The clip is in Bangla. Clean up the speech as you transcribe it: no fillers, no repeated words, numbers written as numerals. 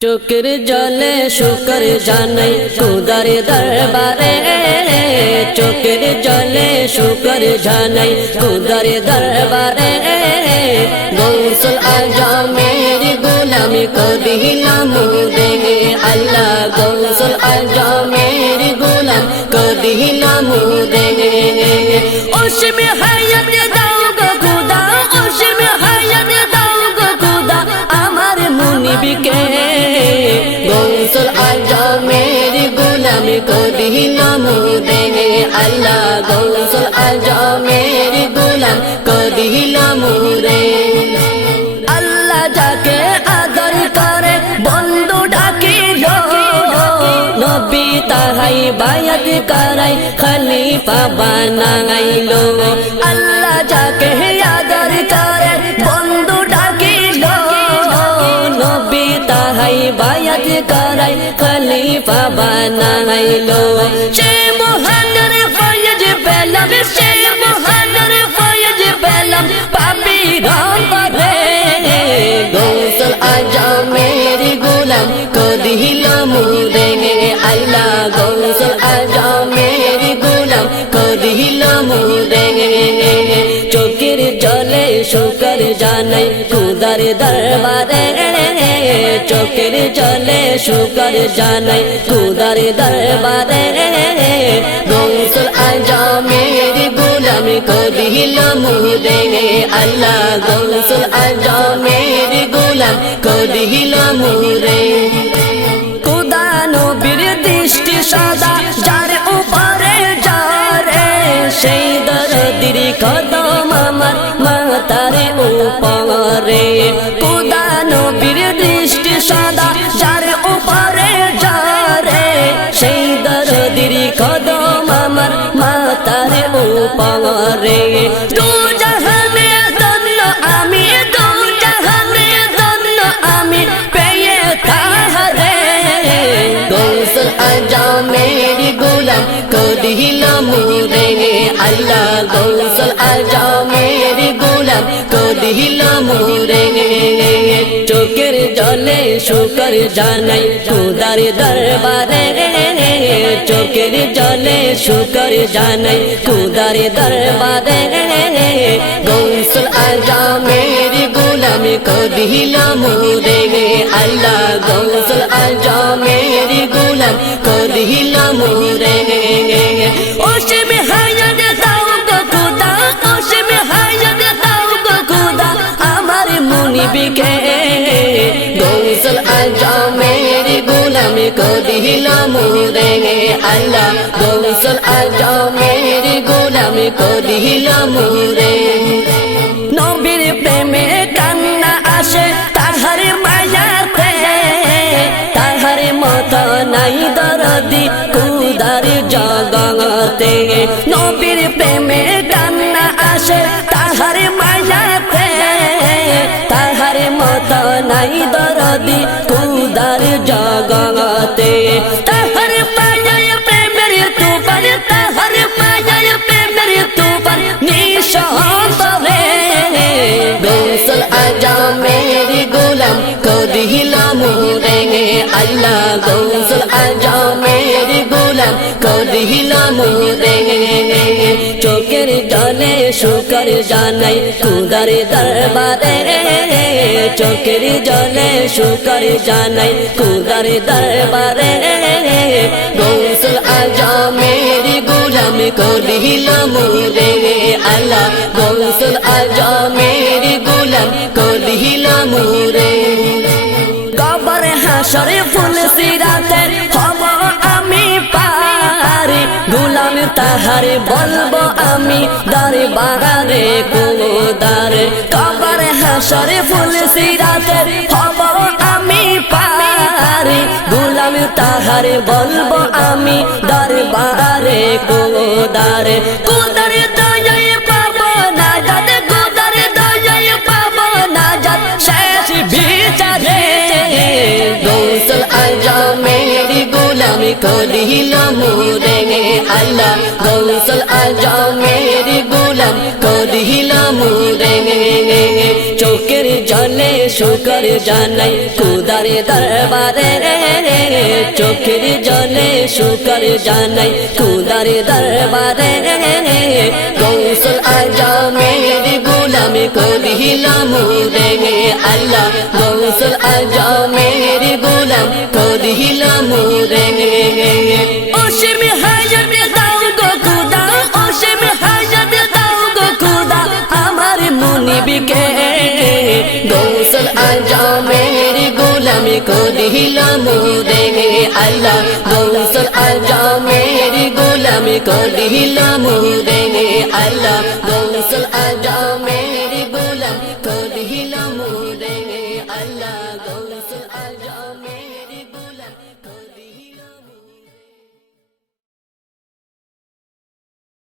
চোখের জলে শুকর জানাই খুদার দরবারে, চোখের জলে শুকর জানাই খুদার দরবারে। গৌসুল আজমের গোলামি को दिलाम देंगे अल्लाह, गौसुल आजमेर गोलाम को दिलाम देंगे। उसमें हयात दाओगे खुदा, उसमें हयात दाओगे खुदा अमर मुनिबके। गौसुल आजमेर गोलामी को दिलाम देंगे अल्लाह, गौसुल आजमेर गोलाम को दिलाम देंगे। अल्लाह जाके आदर करे बंधु डाकिल, नबी ताहाई बायत कराई खलीफा बनाइलो। अल्लाह जाके आदर करे बंधु डाकिल, नबी ताहाई बायत कराई खलीफा बनाइलो। से मोहनर फयज पेलम, से मोहनर फयज पेलम पापी राम रे। गौसुल आजमेर गोलाम को दिलाम देंगे अल्लाह, गौसुल आजमेर गोलाम को दिलाम देंगे। चोखेर जले शुकर जानाई खुदार दरबारे, चोखेर जले शुकर जानाई खुदार दरबारे। गौसुल आजमेर गोलाम को दिलाम देंगे अल्लाह, गौसुल आजमेर गोलाम को दिलाम देंगे। खुदा नबीर दृष्टि सदा जार ऊपरे जारे, সেই দরদির কদম আমার মাথার উপরে। খুদা নবীর দৃষ্টি সদা যার উপরে যারে, সেই দরদির কদম আমার মাথার উপরে। দু জাহানে ধন্য আমি, দু জাহানে ধন্য আমি পেয়ে তাহারে। गौसुल आजमेर गोलाम को दिलाम देंगे अल्लाह, गौसुल आजमेर गोलाम को दिलाम देंगे। चोखेर जले शुकर जानाई खुदार दरबारे, चोखेर जले शुकर जानाई खुदार दरबारे। गौसुल आजमेर गोलाम को दिलाम देंगे अल्लाह, गौसुल आजमेर गोलाम को दिलाम देंगे। उसमें हयात दाओगे खुदा, उसमें हयात दाओगे खुदा अमर मुनिबके। गौसुल आजमेर गोलाम को दिलाम देंगे अल्लाह, गौसुल आजमेर गोलाम को दिलाम देंगे। नबीर प्रेमे कान्ना आशे ताहार मायाते, ताहार मतो नाई दरदी खुदार जगते। नबीर प्रेमे कान्ना आशे ताहार मायाते, ताहार मतो नाई दरदी खुदार जगते। ताहार मायाय प्रेमेर तुफान, ताहार मायाय प्रेमेर तुफान निशांतरे। गौसुल आजमेर गोलाम को दिलाम देंगे अल्लाह, गौसुल आजमेर गोलाम को दिलाम देंगे। चोखेर जले शुकर जानाई खुदार दरबारे, चोखेर जले शुकर जानाई खुदार दरबारे। गौसुल आजमेर गोलाम को दिलाम देंगे अल्लाह, गौसुल आजमेर गोलाम को दिलाम देंगे। कबर हाशर फुल सिराते हब आमी पारी, गोलाम ताहारे बलबो आमी दरबारे खुदारे। कबर हाशर फुल सिराते हब आमी पारी, गोलाम ताहारे बलबो आमी दरबारे खुदारे। खुदार दयाय पाबो नाजात, खुदार दयाय पाबो नाजात शेष বিচারে। गौसुल आजमेर गोलाम को दिलाम देंगे अल्लाह, गौसुल आजमेर गोलाम को दिलाम देंगे। चोखेर जले শুকর জানাই খুদার দরবারে চোখের জলে শুকর জানাই খুদার দরবারে গৌসুল আজমের গোলামি করিলাম রে আল্লাহ গৌসুল আজমের গোলাম করিলাম রে অসীম হাজত দাও গো খুদা অসীম হাজত দাও গো খুদা আমার মুনিবকে গৌসুল আজমের গোলামি করিলাম রে আল্লাহ গৌসুল আজমের গোলামি করিলাম রে আল্লাহ গৌসুল আজমের